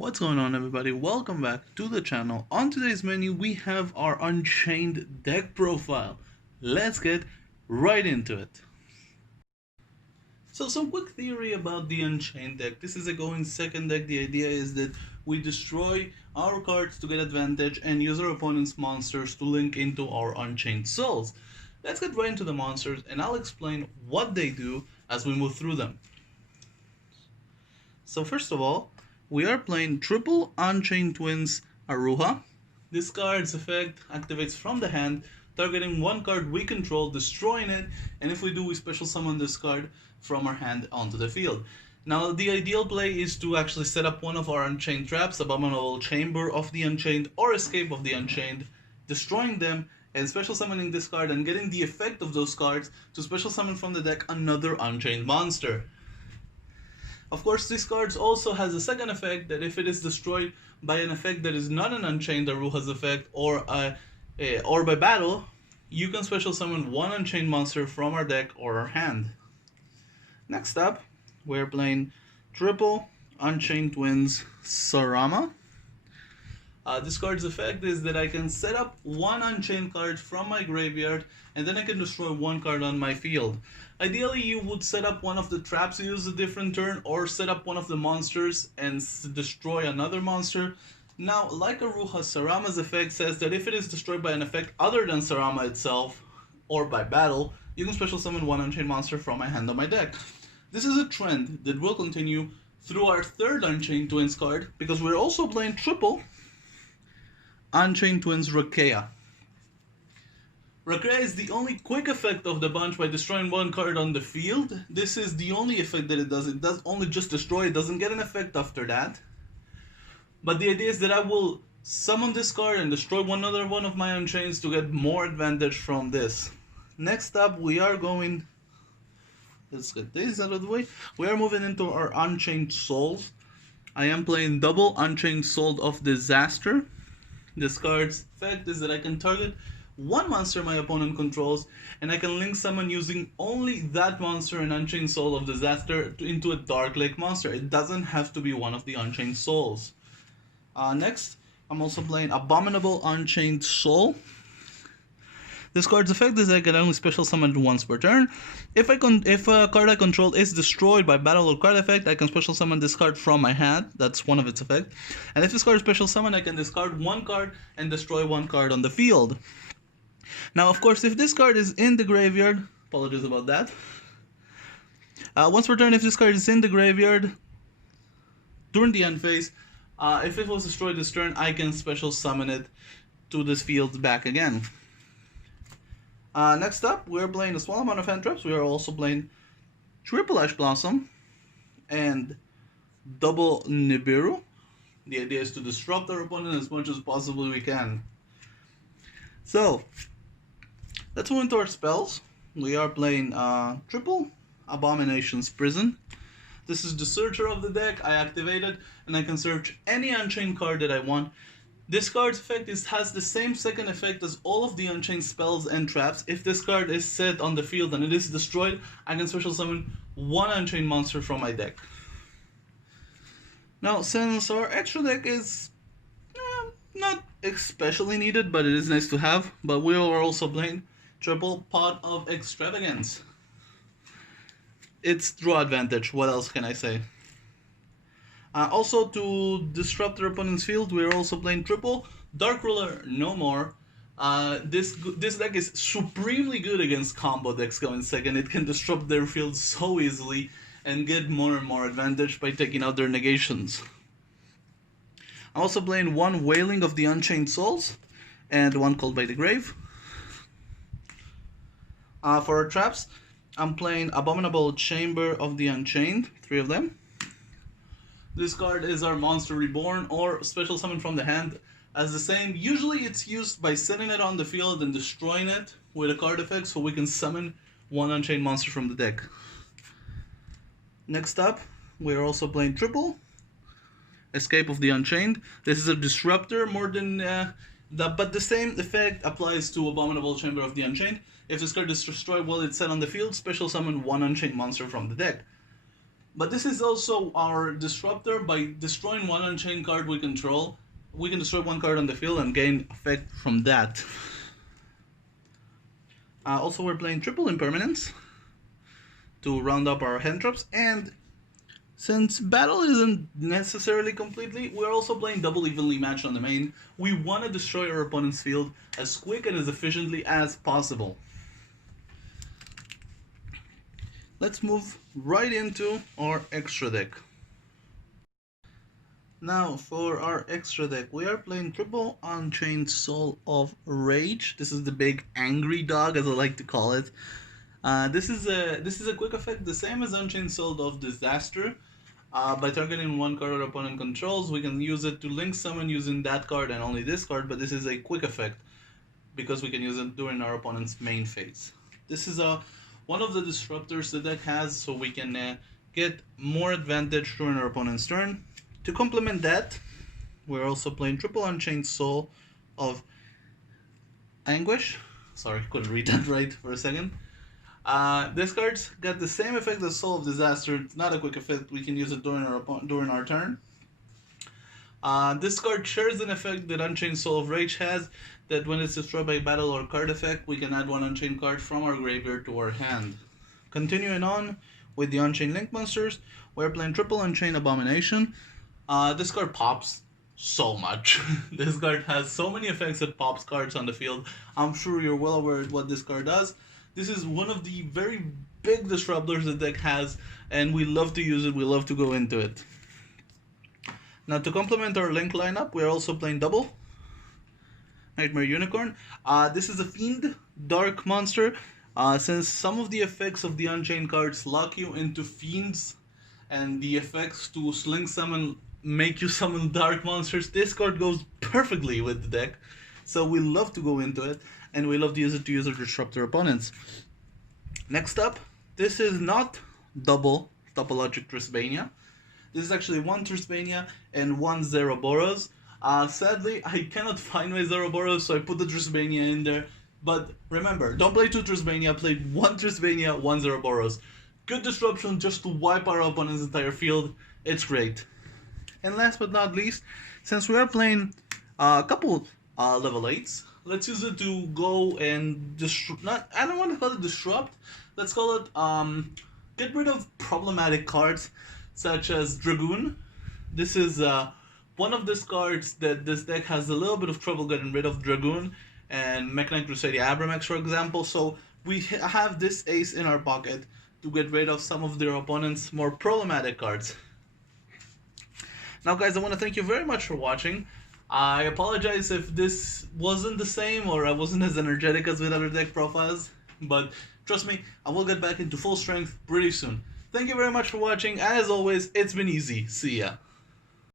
What's going on, everybody? Welcome back to the channel. On today's menu we have our Unchained deck profile. Let's get right into it. So some quick theory about the Unchained deck. This is a going second deck. The idea is that we destroy our cards to get advantage and use our opponent's monsters to link into our Unchained souls. Let's get right into the monsters and I'll explain what they do as we move through them. So first of all, we are playing triple Unchained Twins Aruha. This card's effect activates from the hand, targeting one card we control, destroying it, and if we do, we special summon this card from our hand onto the field. Now, the ideal play is to actually set up one of our Unchained traps, Abominable Chamber of the Unchained or Escape of the Unchained, destroying them, and special summoning this card and getting the effect of those cards to special summon from the deck another Unchained monster. Of course, this card also has a second effect that if it is destroyed by an effect that is not an Unchained Aruha's effect or by battle, you can special summon one Unchained monster from our deck or our hand. Next up, we're playing triple Unchained Twins Sarama. This card's effect is that I can set up one Unchained card from my graveyard and then I can destroy one card on my field. Ideally, you would set up one of the traps, use a different turn, or set up one of the monsters and destroy another monster. Now, like Aruha, Sarama's effect says that if it is destroyed by an effect other than Sarama itself, or by battle, you can special summon one Unchained monster from my hand on my deck. This is a trend that will continue through our third Unchained Twins card, because we're also playing triple Unchained Twins Rakea. Rakea is the only quick effect of the bunch by destroying one card on the field. This is the only effect that it does. It does only just destroy, it doesn't get an effect after that. But the idea is that I will summon this card and destroy another one of my Unchains to get more advantage from this. Next up, we are going... Let's get this out of the way. We are moving into our Unchained Souls. I am playing double Unchained Soul of Disaster. This card's effect is that I can target one monster my opponent controls, and I can link summon using only that monster and Unchained Soul of Disaster into a Dark Lake monster. It doesn't have to be one of the Unchained Souls. Next, I'm also playing Abominable Unchained Soul. This card's effect is that I can only special summon once per turn. If a card I control is destroyed by battle or card effect, I can special summon this card from my hand. That's one of its effects. And if this card is special summon, I can discard one card and destroy one card on the field. Now, of course, if this card is in the graveyard, apologies about that. Once per turn, if this card is in the graveyard during the end phase, if it was destroyed this turn, I can special summon it to this field back again. Next up, we're playing a small amount of hand traps. We are also playing triple Ash Blossom and double Nibiru. The idea is to disrupt our opponent as much as possible we can. So, let's move into our spells. We are playing triple Abomination's Prison. This is the searcher of the deck. I activate it and I can search any Unchained card that I want. This card's effect has the same second effect as all of the Unchained spells and traps. If this card is set on the field and it is destroyed, I can special summon one Unchained monster from my deck. Now, since our extra deck is not especially needed, but it is nice to have, but we are also playing triple Pot of Extravagance. It's draw advantage, what else can I say? Also, to disrupt their opponent's field, we're also playing triple Dark Ruler No More. This deck is supremely good against combo decks going second. It can disrupt their field so easily and get more and more advantage by taking out their negations. I'm also playing one Wailing of the Unchained Souls and one Called by the Grave. For our traps, I'm playing Abominable Chamber of the Unchained, 3 of them. This card is our Monster Reborn or special summon from the hand. As the same, usually it's used by setting it on the field and destroying it with a card effect so we can summon one Unchained monster from the deck. Next up, we're also playing triple Escape of the Unchained. This is a disruptor more than but the same effect applies to Abominable Chamber of the Unchained. If this card is destroyed while it's set on the field, special summon one Unchained monster from the deck. But this is also our disruptor. By destroying one Unchained card we control, we can destroy one card on the field and gain effect from that. Also, we're playing triple impermanence to round up our hand traps, and since battle isn't necessarily completely, we're also playing double evenly matched on the main. We want to destroy our opponent's field as quick and as efficiently as possible. Let's move right into our extra deck. Now, for our extra deck, we are playing triple Unchained Soul of Rage. This is the big angry dog, as I like to call it. This is a quick effect, the same as Unchained Soul of Disaster. By targeting one card our opponent controls, we can use it to link summon using that card and only this card, but this is a quick effect because we can use it during our opponent's main phase. This is one of the disruptors the deck has, so we can get more advantage during our opponent's turn. To complement that, we're also playing triple Unchained Soul of Anguish. Sorry, couldn't read that right for a second. This card's got the same effect as Soul of Disaster. It's not a quick effect. We can use it during our turn. This card shares an effect that Unchained Soul of Rage has, that when it's destroyed by battle or card effect, we can add one Unchained card from our graveyard to our hand. Continuing on with the Unchained Link monsters, we're playing triple Unchained Abomination. This card pops so much. This card has so many effects that pops cards on the field. I'm sure you're well aware of what this card does. This is one of the very big disruptors the deck has, and we love to use it, we love to go into it. Now, to complement our Link lineup, we're also playing double Nightmare Unicorn. This is a Fiend Dark monster. Since some of the effects of the Unchained cards lock you into Fiends, and the effects to Sling Summon make you summon dark monsters, this card goes perfectly with the deck. So we love to go into it, and we love to use it to disrupt our opponents. Next up, this is not double Topologic Trisbania. This is actually one Trisbania and one Zeroboros. Sadly, I cannot find my Zeroboros, so I put the Trisbania in there. But remember, don't play two Trisbania, play one Trisbania, one Zeroboros. Good disruption just to wipe our opponent's entire field. It's great. And last but not least, since we are playing a couple level 8s, let's use it to go and I don't want to call it disrupt, let's call it get rid of problematic cards such as Dragoon. This is one of these cards that this deck has a little bit of trouble getting rid of, Dragoon and Mechanite Crusadia Abramax, for example. So we have this ace in our pocket to get rid of some of their opponent's more problematic cards. Now guys, I want to thank you very much for watching. I apologize if this wasn't the same or I wasn't as energetic as with other deck profiles, but trust me, I will get back into full strength pretty soon. Thank you very much for watching, and as always, it's been easy. See ya.